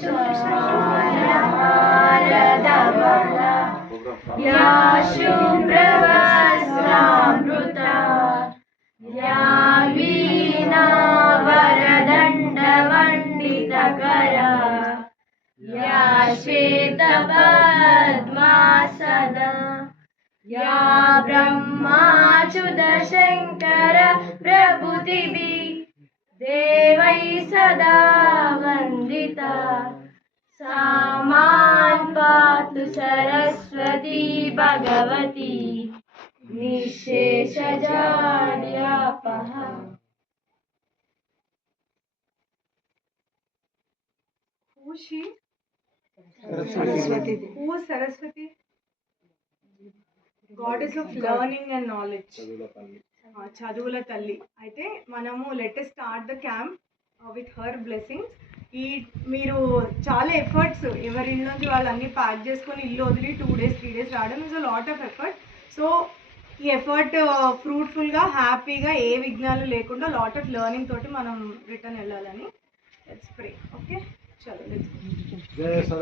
श्रूरदवरा या शुप्रभास्वामृता या वीणा वरदण्डवण्डितकरा या शेदवद्मा या ब्रह्माचुदशङ्कर प्रभुतिभि। देवै सदा सा मां पातु Saraswati Bhagwati निःशेषजाड्यापः Who she? Saraswati Who is Saraswati? Goddess of learning and knowledge. ఆ, చదువుల తల్లి అయితే మనము let start the camp with her blessings ఈ మీరు చాలా ఎఫర్ట్స్ ఎవరి ఇళ్ళ నుంచి వాళ్ళు అన్ని ప్యాక్ చేసుకొని ఇల్లు వదిలి టూ డేస్ త్రీ డేస్ రావడం is a lot of effort so ఈ ఎఫర్ట్ ఫ్రూట్ఫుల్గా హ్యాపీగా ఏ విఘ్నాలు లేకుండా లాట్ ఆఫ్ లెర్నింగ్ తోటి మనం రిటర్న్ వెళ్ళాలని. లెట్స్ ప్రే ఓకే చలో లెట్స్